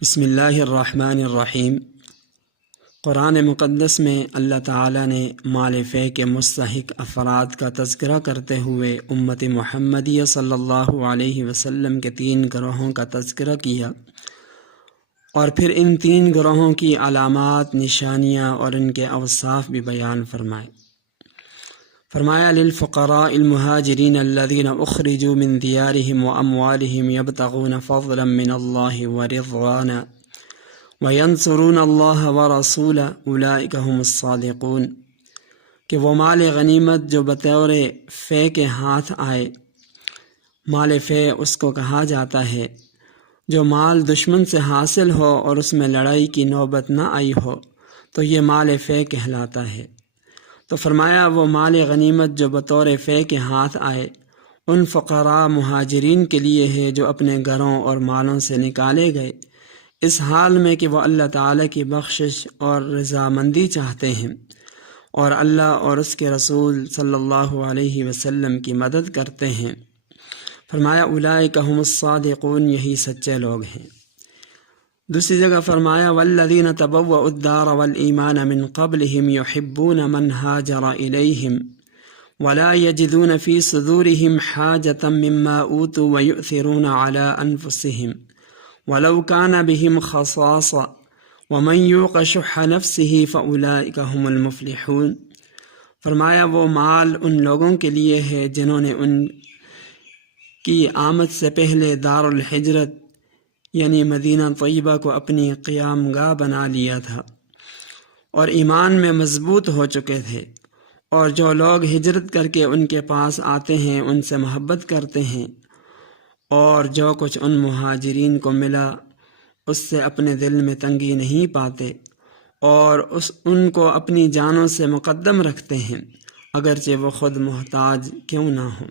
بسم اللہ الرحمن الرحیم۔ قرآن مقدس میں اللہ تعالیٰ نے مال فے کے مستحق افراد کا تذکرہ کرتے ہوئے امت محمدیہ صلی اللہ علیہ وسلم کے 3 گروہوں کا تذکرہ کیا، اور پھر ان 3 گروہوں کی علامات، نشانیاں اور ان کے اوصاف بھی بیان فرمایا للفقراء المہاجرین الذین اخرجوا من دیارہم واموالہم یبتغون فضلا من اللہ ورضوانا وینصرون اللہ ورسولہ اولئک هم الصادقون، کہ وہ مال غنیمت جو بطور فے کے ہاتھ آئے، مال فے اس کو کہا جاتا ہے جو مال دشمن سے حاصل ہو اور اس میں لڑائی کی نوبت نہ آئی ہو تو یہ مال فے کہلاتا ہے۔ تو فرمایا وہ مال غنیمت جو بطور فے کے ہاتھ آئے ان فقراء مہاجرین کے لیے ہے جو اپنے گھروں اور مالوں سے نکالے گئے، اس حال میں کہ وہ اللہ تعالیٰ کی بخشش اور رضامندی چاہتے ہیں اور اللہ اور اس کے رسول صلی اللہ علیہ وسلم کی مدد کرتے ہیں۔ فرمایا اولئک هم الصادقون، یہی سچے لوگ ہیں۔ دوسری جگہ فرمایا والذین تبوؤوا الدار والایمان من قبلہم یحبون من ہاجر الیہم ولا یجدون فی صدورہم حاجۃ مما اوتوا ویؤثرون علی انفسہم ولو کان بہم خصاصہ ومن یوق شح نفسہ فاولئک هم المفلحون۔ فرمایا وہ مال ان لوگوں کے لیے ہے جنہوں نے ان کی آمد سے پہلے دار الحجرت یعنی مدینہ طیبہ کو اپنی قیام گاہ بنا لیا تھا اور ایمان میں مضبوط ہو چکے تھے، اور جو لوگ ہجرت کر کے ان کے پاس آتے ہیں ان سے محبت کرتے ہیں اور جو کچھ ان مہاجرین کو ملا اس سے اپنے دل میں تنگی نہیں پاتے اور ان کو اپنی جانوں سے مقدم رکھتے ہیں اگرچہ وہ خود محتاج کیوں نہ ہوں۔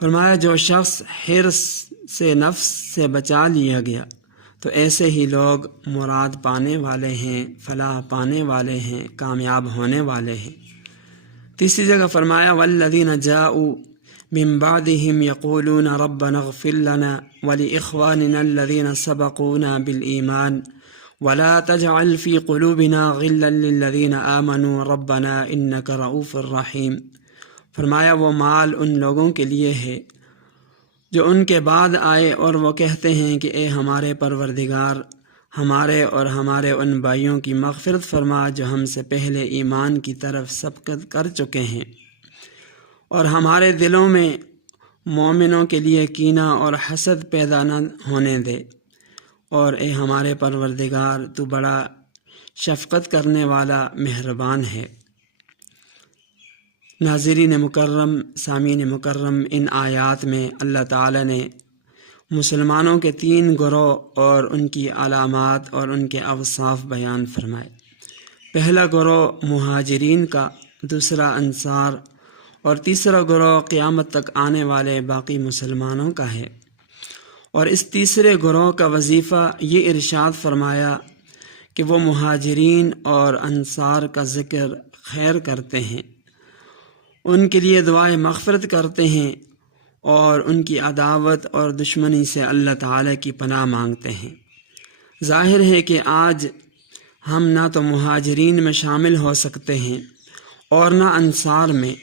فرمایا جو شخص حرص سے نفس سے بچا لیا گیا تو ایسے ہی لوگ مراد پانے والے ہیں، فلاح پانے والے ہیں، کامیاب ہونے والے ہیں۔ تیسری جگہ فرمایا والذین جاؤوا من بعدہم یقولون ربنا اغفر لنا ولإخواننا الذین سبقونا بالایمان ولا تجعل فی قلوبنا غلا للذین آمنوا ربنا انک رؤوف رحیم۔ فرمایا وہ مال ان لوگوں کے لیے ہے جو ان کے بعد آئے اور وہ کہتے ہیں کہ اے ہمارے پروردگار، ہمارے اور ہمارے ان بھائیوں کی مغفرت فرما جو ہم سے پہلے ایمان کی طرف سبقت کر چکے ہیں، اور ہمارے دلوں میں مومنوں کے لیے کینہ اور حسد پیدا نہ ہونے دے، اور اے ہمارے پروردگار تو بڑا شفقت کرنے والا مہربان ہے۔ ناظرین مکرم، سامعین مکرم، ان آیات میں اللہ تعالیٰ نے مسلمانوں کے 3 گروہ اور ان کی علامات اور ان کے اوصاف بیان فرمائے۔ پہلا گروہ مہاجرین کا، دوسرا انصار، اور تیسرا گروہ قیامت تک آنے والے باقی مسلمانوں کا ہے۔ اور اس تیسرے گروہ کا وظیفہ یہ ارشاد فرمایا کہ وہ مہاجرین اور انصار کا ذکر خیر کرتے ہیں، ان کے لیے دعائے مغفرت کرتے ہیں اور ان کی عداوت اور دشمنی سے اللہ تعالیٰ کی پناہ مانگتے ہیں۔ ظاہر ہے کہ آج ہم نہ تو مہاجرین میں شامل ہو سکتے ہیں اور نہ انصار میں،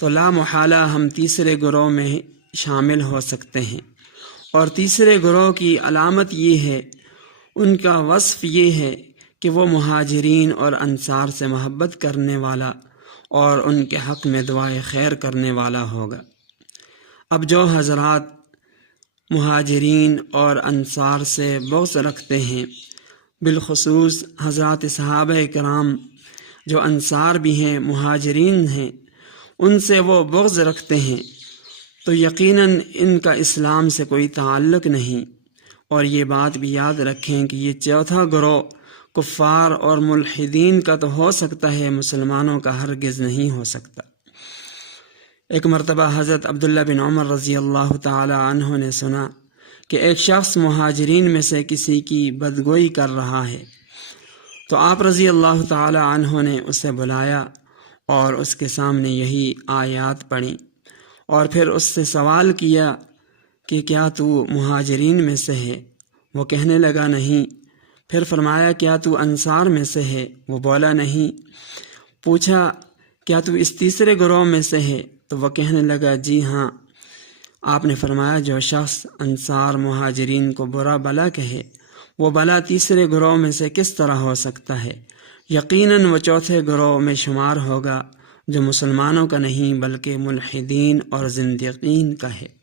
تو لا محالہ ہم تیسرے گروہ میں شامل ہو سکتے ہیں، اور تیسرے گروہ کی علامت یہ ہے، ان کا وصف یہ ہے کہ وہ مہاجرین اور انصار سے محبت کرنے والا اور ان کے حق میں دعائے خیر کرنے والا ہوگا۔ اب جو حضرات مہاجرین اور انصار سے بغض رکھتے ہیں، بالخصوص حضرات صحابہ کرام جو انصار بھی ہیں، مہاجرین ہیں، ان سے وہ بغض رکھتے ہیں، تو یقیناً ان کا اسلام سے کوئی تعلق نہیں۔ اور یہ بات بھی یاد رکھیں کہ یہ چوتھا گروہ کفار اور ملحدین کا تو ہو سکتا ہے، مسلمانوں کا ہرگز نہیں ہو سکتا۔ ایک مرتبہ حضرت عبداللہ بن عمر رضی اللہ تعالی عنہ نے سنا کہ ایک شخص مہاجرین میں سے کسی کی بدگوئی کر رہا ہے، تو آپ رضی اللہ تعالی عنہ نے اسے بلایا اور اس کے سامنے یہی آیات پڑھیں، اور پھر اس سے سوال کیا کہ کیا تو مہاجرین میں سے ہے؟ وہ کہنے لگا نہیں۔ پھر فرمایا کیا تو انصار میں سے ہے؟ وہ بولا نہیں۔ پوچھا کیا تو اس تیسرے گروہ میں سے ہے؟ تو وہ کہنے لگا جی ہاں۔ آپ نے فرمایا جو شخص انصار مہاجرین کو برا بلا کہے وہ بلا تیسرے گروہ میں سے کس طرح ہو سکتا ہے؟ یقیناً وہ چوتھے گروہ میں شمار ہوگا جو مسلمانوں کا نہیں بلکہ ملحدین اور زندیقین کا ہے۔